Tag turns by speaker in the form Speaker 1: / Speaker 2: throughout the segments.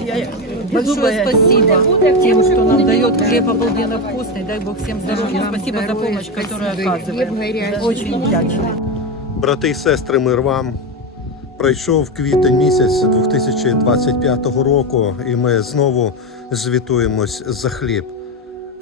Speaker 1: Я
Speaker 2: Большое спасибо тем, что нам дает хлеб обалденно вкусный. Дай Бог всем здоровья. Спасибо за помощь, которую оказываем. Очень вдячна.
Speaker 3: Брати і сестри, мир вам. Пройшов квітень місяць 2025 року, і ми знову звітуємось за хліб.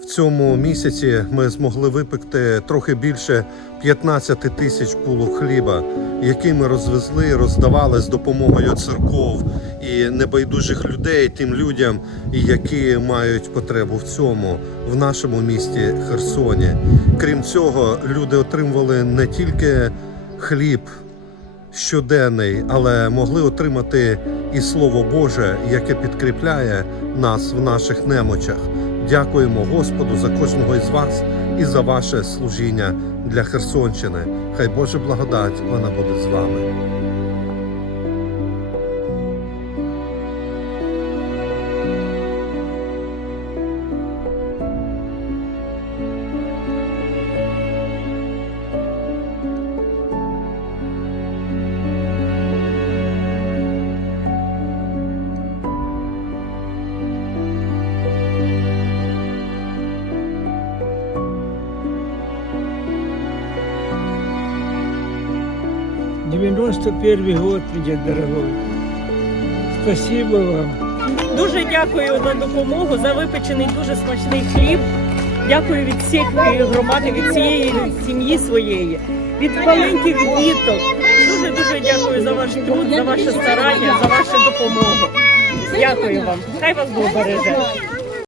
Speaker 3: В цьому місяці ми змогли випекти трохи більше 15 тисяч пулок хліба, які ми розвезли роздавали з допомогою церков і небайдужих людей, тим людям, які мають потребу в цьому в нашому місті Херсоні. Крім цього, люди отримували не тільки хліб щоденний, але могли отримати і Слово Боже, яке підкріпляє нас в наших немочах. Дякуємо Господу за кожного із вас і за ваше служіння для Херсонщини. Хай Божа благодать вона буде з вами.
Speaker 4: thank you 91 год, дід дорогой. Спасибо вам.
Speaker 1: Дуже дякую за допомогу, за випечений дуже смачний хліб. Дякую від всіх громади, від цієї сім'ї своєї, від маленьких діток. Дуже дуже дякую за ваш труд, за ваше старання, за вашу допомогу. Дякую вам. Хай вас Бог береже.